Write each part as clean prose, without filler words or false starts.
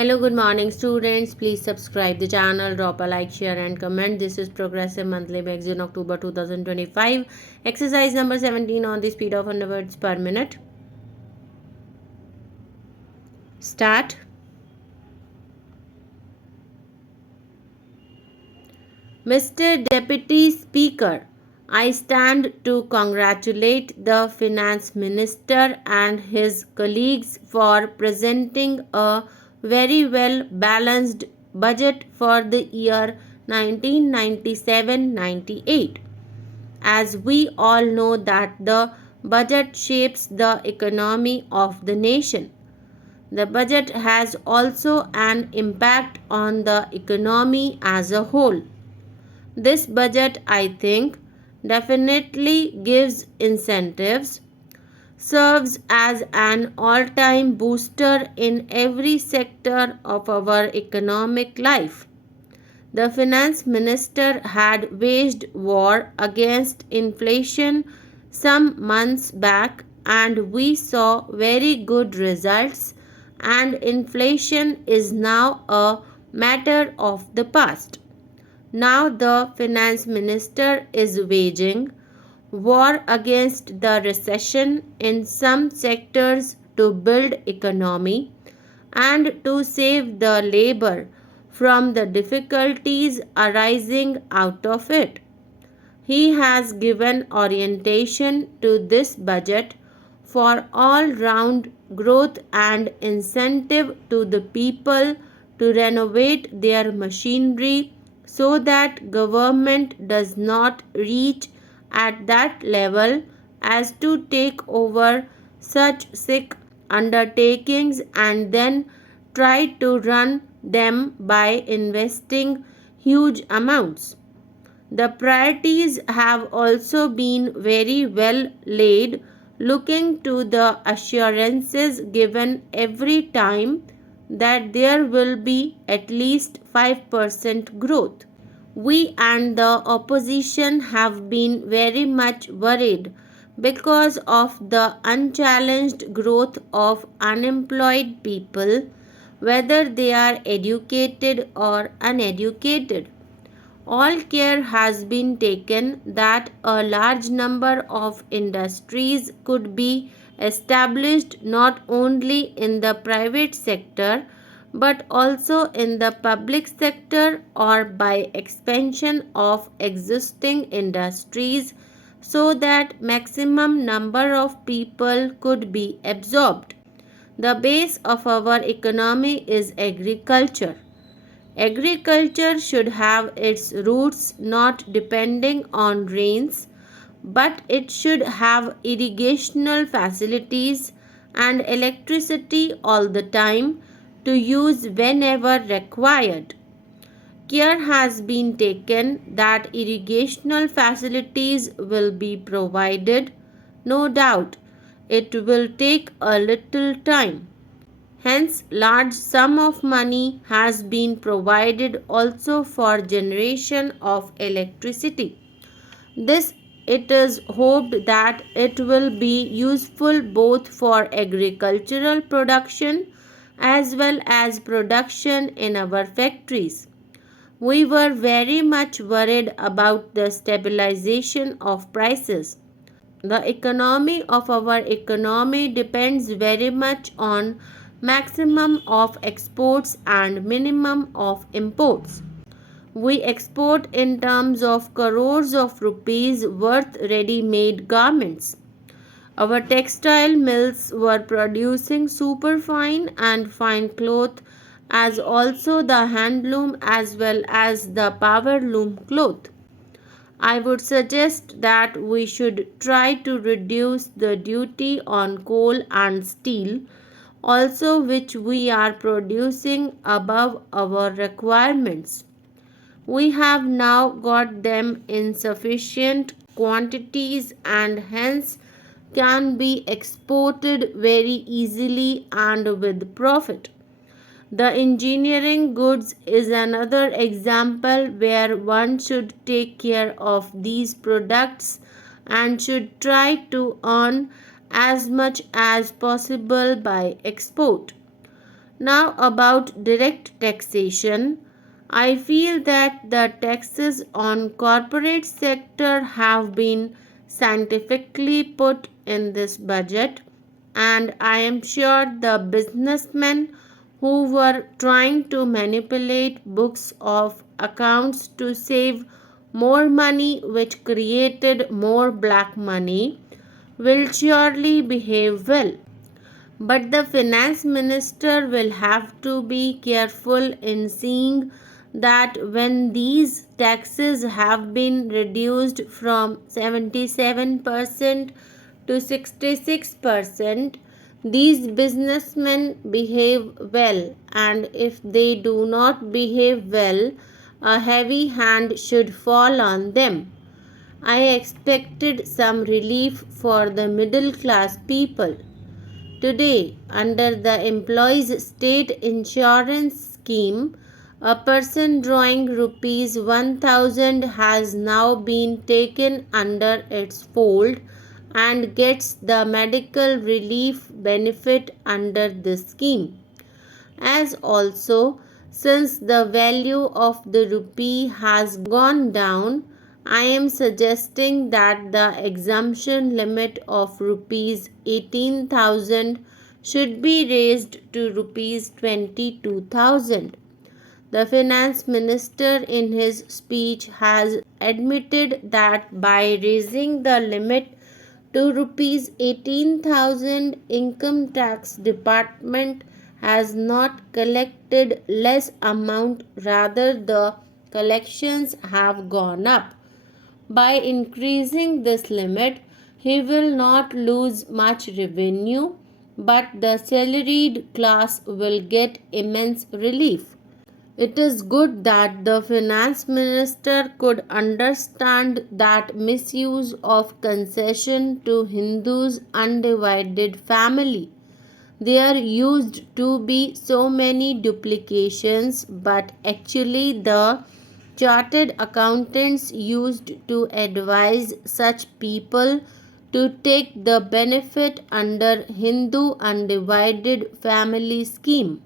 Hello, good morning students. Please subscribe the channel, drop a like, share and comment. This is Progressive Monthly Magazine October 2025. Exercise number 17 on the speed of 100 words per minute. Start. Mr. Deputy Speaker, I stand to congratulate the Finance Minister and his colleagues for presenting a very well balanced budget for the year 1997-98. As we all know that the budget shapes the economy of the nation. The budget has also an impact on the economy as a whole. This budget, I think, definitely gives incentives, serves as an all-time booster in every sector of our economic life. The finance minister had waged war against inflation some months back and we saw very good results, and inflation is now a matter of the past. Now the finance minister is waging war against the recession in some sectors to build economy and to save the labor from the difficulties arising out of it. He has given orientation to this budget for all-round growth and incentive to the people to renovate their machinery so that government does not reach at that level as to take over such sick undertakings and then try to run them by investing huge amounts. The priorities have also been very well laid, looking to the assurances given every time that there will be at least 5% growth. We and the opposition have been very much worried because of the unchallenged growth of unemployed people, whether they are educated or uneducated. All care has been taken that a large number of industries could be established not only in the private sector but also in the public sector or by expansion of existing industries so that maximum number of people could be absorbed. The base of our economy is agriculture. Agriculture should have its roots not depending on rains, but it should have irrigational facilities and electricity all the time to use whenever required. Care has been taken that irrigational facilities will be provided. No doubt, it will take a little time. Hence, large sum of money has been provided also for generation of electricity. This it is hoped that it will be useful both for agricultural production as well as production in our factories. We were very much worried about the stabilization of prices. The economy of our economy depends very much on maximum of exports and minimum of imports. We export in terms of crores of rupees worth ready-made garments. Our textile mills were producing superfine and fine cloth as also the handloom as well as the powerloom cloth. I would suggest that we should try to reduce the duty on coal and steel, also which we are producing above our requirements. We have now got them in sufficient quantities and hence can be exported very easily and with profit. The engineering goods is another example where one should take care of these products and should try to earn as much as possible by export. Now, about direct taxation, I feel that the taxes on corporate sector have been scientifically put in this budget, and I am sure the businessmen who were trying to manipulate books of accounts to save more money, which created more black money, will surely behave well. But the finance minister will have to be careful in seeing that when these taxes have been reduced from 77% to 66%, these businessmen behave well, and if they do not behave well, a heavy hand should fall on them. I expected some relief for the middle class people. Today, under the Employees State Insurance Scheme, a person drawing rupees 1000 has now been taken under its fold and gets the medical relief benefit under this scheme. As also, since the value of the rupee has gone down, I am suggesting that the exemption limit of rupees 18,000 should be raised to rupees 22,000. The finance minister in his speech has admitted that by raising the limit to rupees 18,000, income tax department has not collected less amount, rather the collections have gone up. By increasing this limit, he will not lose much revenue, but the salaried class will get immense relief. It is good that the finance minister could understand that misuse of concession to Hindus' undivided family. There used to be so many duplications, but actually the chartered accountants used to advise such people to take the benefit under Hindu undivided family scheme.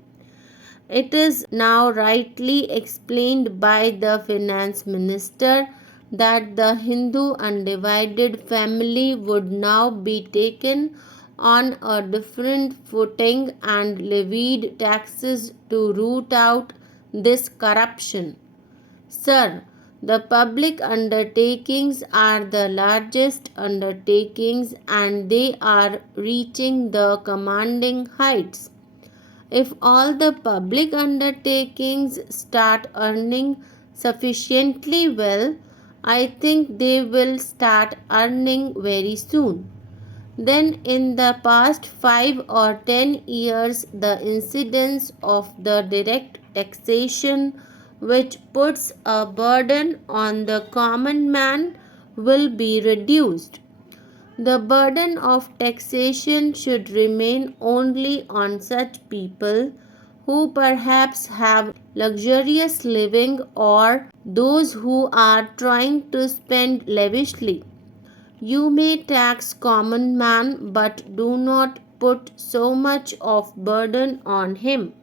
It is now rightly explained by the finance minister that the Hindu undivided family would now be taken on a different footing and levied taxes to root out this corruption. Sir, the public undertakings are the largest undertakings and they are reaching the commanding heights. If all the public undertakings start earning sufficiently well, I think they will start earning very soon. Then, in the past 5 or 10 years, the incidence of the direct taxation, which puts a burden on the common man, will be reduced. The burden of taxation should remain only on such people who perhaps have luxurious living or those who are trying to spend lavishly. You may tax common man, but do not put so much of burden on him.